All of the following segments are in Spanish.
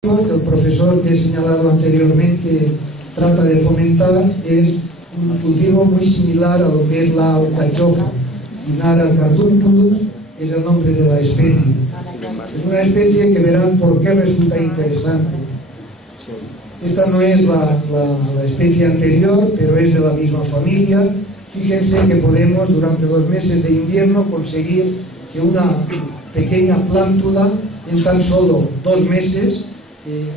que el profesor que he señalado anteriormente trata de fomentar es un cultivo muy similar a lo que es la alcachofa. Inara cardúnculus es el nombre de la especie. Es una especie que verán por qué resulta interesante. Esta no es la especie anterior, pero es de la misma familia. Fíjense que podemos durante los meses de invierno conseguir que una pequeña plántula en tan solo 2 meses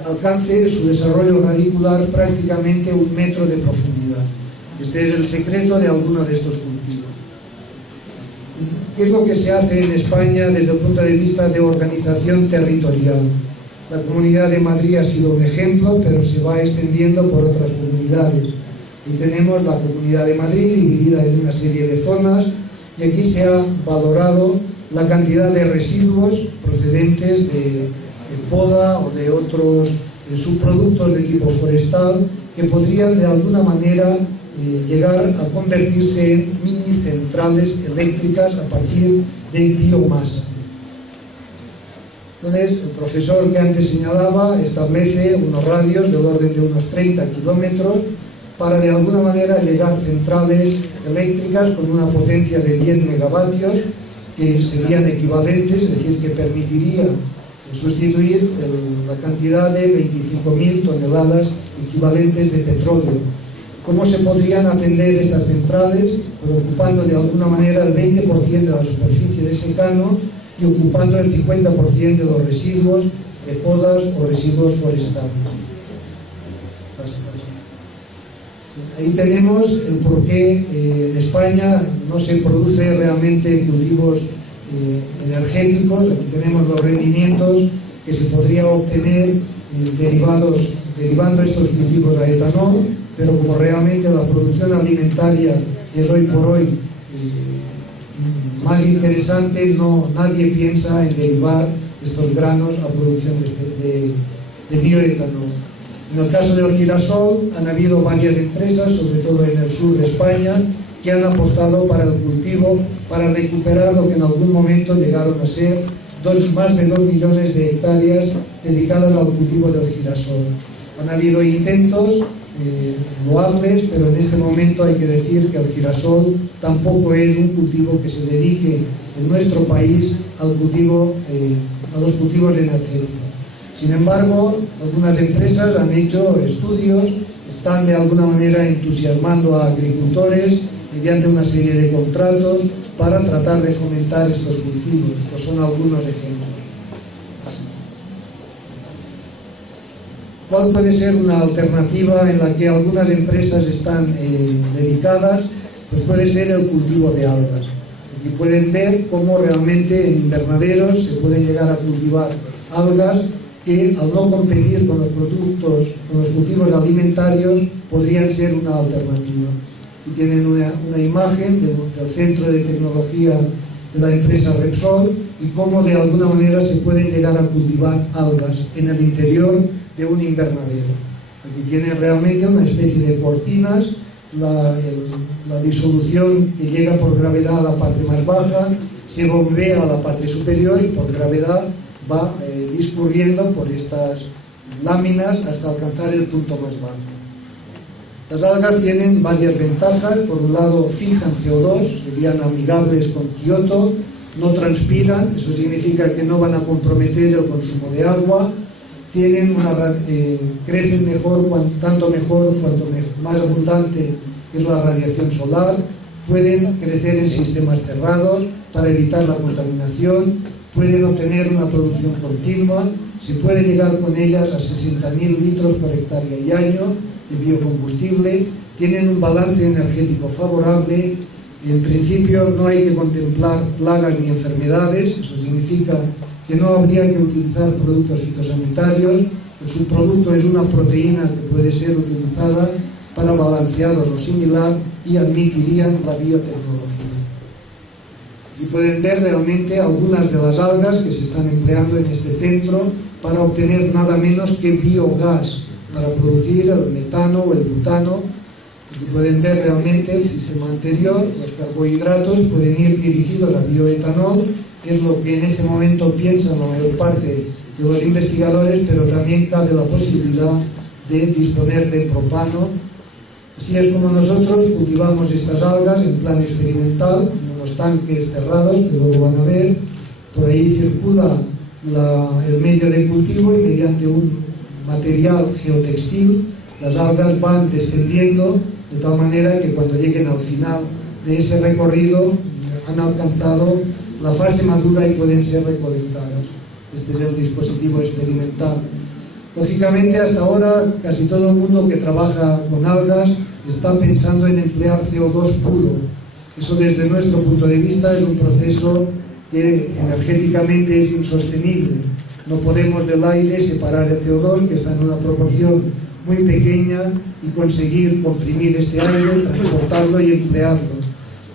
alcance su desarrollo radicular prácticamente 1 metro de profundidad. Este es el secreto de algunos de estos cultivos. ¿Qué es lo que se hace en España desde el punto de vista de organización territorial? La Comunidad de Madrid ha sido un ejemplo, pero se va extendiendo por otras comunidades. Y tenemos la Comunidad de Madrid dividida en una serie de zonas, y aquí se ha valorado la cantidad de residuos procedentes de poda o de otros subproductos de tipo forestal que podrían de alguna manera llegar a convertirse en mini centrales eléctricas a partir de biomasa. Entonces, el profesor que antes señalaba establece unos radios del orden de unos 30 kilómetros para de alguna manera llegar a centrales eléctricas con una potencia de 10 megavatios que serían equivalentes, es decir, que permitiría sustituir la cantidad de 25.000 toneladas equivalentes de petróleo. ¿Cómo se podrían atender estas centrales? Pues ocupando de alguna manera el 20% de la superficie de secano y ocupando el 50% de los residuos de podas o residuos forestales. Ahí tenemos el por qué en España no se produce realmente cultivos energéticos. Aquí tenemos los rendimientos que se podría obtener derivando estos cultivos a etanol, pero como realmente la producción alimentaria es hoy por hoy más interesante, nadie piensa en derivar estos granos a producción de bioetanol. En el caso del girasol han habido varias empresas, sobre todo en el sur de España, que han apostado para el cultivo, para recuperar lo que en algún momento llegaron a ser más de 2 millones de hectáreas dedicadas al cultivo del girasol. Han habido intentos loables, pero en este momento hay que decir que el girasol tampoco es un cultivo que se dedique en nuestro país a los cultivos energéticos. Sin embargo, algunas empresas han hecho estudios, están de alguna manera entusiasmando a agricultores mediante una serie de contratos para tratar de fomentar estos cultivos. Estos son algunos ejemplos. ¿Cuál puede ser una alternativa en la que algunas empresas están dedicadas? Pues puede ser el cultivo de algas. Aquí pueden ver cómo realmente en invernaderos se pueden llegar a cultivar algas que al no competir con los cultivos alimentarios podrían ser una alternativa. Y tienen una imagen del centro de tecnología de la empresa Repsol y cómo de alguna manera se pueden llegar a cultivar algas en el interior de un invernadero. Aquí tienen realmente una especie de cortinas, la disolución que llega por gravedad a la parte más baja, se bombea a la parte superior y por gravedad va discurriendo por estas láminas hasta alcanzar el punto más bajo. Las algas tienen varias ventajas. Por un lado, fijan CO2, serían amigables con Kioto, no transpiran, eso significa que no van a comprometer el consumo de agua, crecen mejor, tanto mejor cuanto más abundante es la radiación solar, pueden crecer en sistemas cerrados para evitar la contaminación, pueden obtener una producción continua, se puede llegar con ellas a 60.000 litros por hectárea y año de biocombustible, tienen un balance energético favorable, en principio no hay que contemplar plagas ni enfermedades, eso significa que no habría que utilizar productos fitosanitarios, el subproducto es una proteína que puede ser utilizada para balanceados o similar y admitirían la biotecnología. Y pueden ver realmente algunas de las algas que se están empleando en este centro para obtener nada menos que biogás, para producir el metano o el butano. Y pueden ver realmente el sistema anterior, los carbohidratos pueden ir dirigidos a bioetanol, que es lo que en este momento piensan la mayor parte de los investigadores, pero también cabe la posibilidad de disponer de propano. Así es como nosotros cultivamos estas algas en plan experimental, en unos tanques cerrados, que luego van a ver. Por ahí circula el medio de cultivo y mediante un material geotextil las algas van descendiendo de tal manera que cuando lleguen al final de ese recorrido han alcanzado la fase madura y pueden ser recolectadas. Este es el dispositivo experimental. Lógicamente, hasta ahora casi todo el mundo que trabaja con algas está pensando en emplear CO2 puro. Eso, desde nuestro punto de vista, es un proceso que energéticamente es insostenible. No podemos del aire separar el CO2, que está en una proporción muy pequeña, y conseguir comprimir este aire, transportarlo y emplearlo.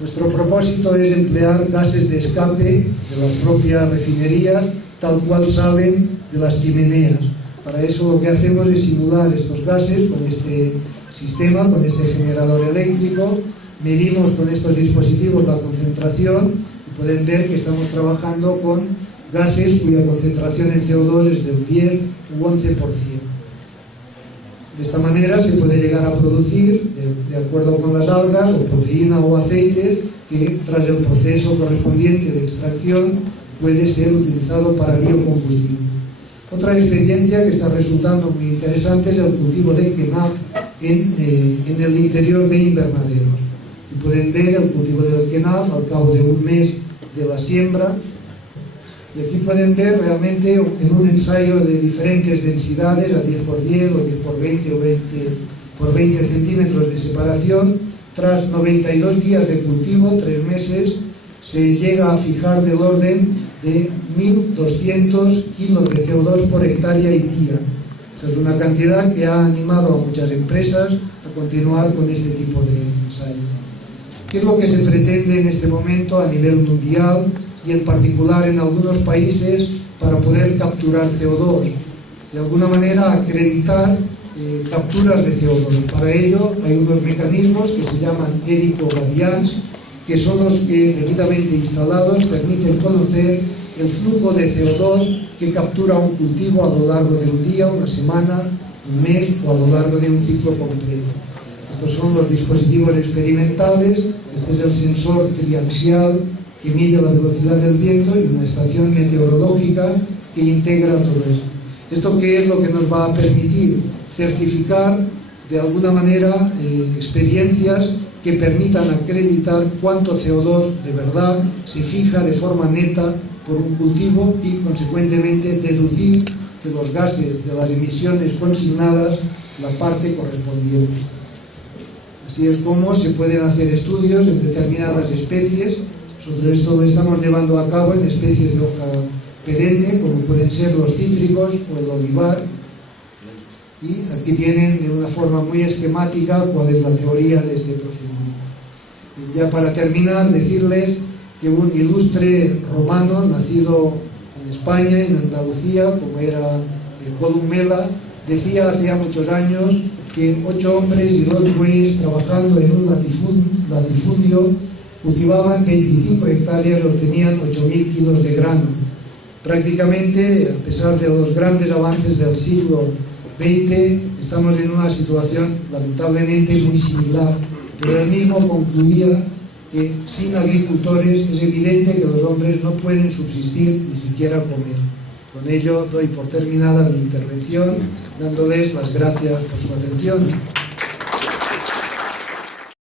Nuestro propósito es emplear gases de escape de las propias refinerías, tal cual salen de las chimeneas. Para eso lo que hacemos es simular estos gases con este sistema, con este generador eléctrico. Medimos con estos dispositivos la concentración y pueden ver que estamos trabajando con gases cuya concentración en CO2 es del 10 u 11%. De esta manera se puede llegar a producir, de acuerdo con las algas, o proteína o aceite, que tras el proceso correspondiente de extracción puede ser utilizado para biocombustible. Otra experiencia que está resultando muy interesante es el cultivo de quenaf en el interior de invernaderos. Y pueden ver el cultivo del quenaf al cabo de un mes de la siembra. Y aquí pueden ver realmente en un ensayo de diferentes densidades, a 10 por 10 o 10 por 20 o 20 por 20 centímetros de separación, tras 92 días de cultivo, 3 meses, se llega a fijar del orden de 1.200 kilos de CO2 por hectárea y día. Esa es una cantidad que ha animado a muchas empresas a continuar con este tipo de ensayo. ¿Qué es lo que se pretende en este momento a nivel mundial y en particular en algunos países para poder capturar CO2? De alguna manera acreditar capturas de CO2. Para ello hay unos mecanismos que se llaman ERICO-GADIANS, que son los que, debidamente instalados, permiten conocer el flujo de CO2 que captura un cultivo a lo largo de un día, una semana, un mes o a lo largo de un ciclo completo. Estos son los dispositivos experimentales. Este es el sensor triaxial que mide la velocidad del viento y una estación meteorológica que integra todo esto. ¿Esto qué es lo que nos va a permitir? Certificar de alguna manera experiencias que permitan acreditar cuánto CO2 de verdad se fija de forma neta por un cultivo y, consecuentemente, deducir de los gases de las emisiones consignadas la parte correspondiente. Así es como se pueden hacer estudios en determinadas especies. Nosotros esto lo estamos llevando a cabo en especies de hoja perenne, como pueden ser los cítricos o el olivar. Y aquí tienen de una forma muy esquemática cuál es la teoría de este procedimiento. Y ya para terminar, decirles que un ilustre romano nacido en España, en Andalucía, como era Columela, decía hace ya muchos años que 8 hombres y 2 bueyes trabajando en un latifundio cultivaban 25 hectáreas y obtenían 8.000 kilos de grano. Prácticamente, a pesar de los grandes avances del siglo XX, estamos en una situación lamentablemente muy similar, pero él mismo concluía que sin agricultores es evidente que los hombres no pueden subsistir ni siquiera comer. Con ello doy por terminada mi intervención, dándoles las gracias por su atención.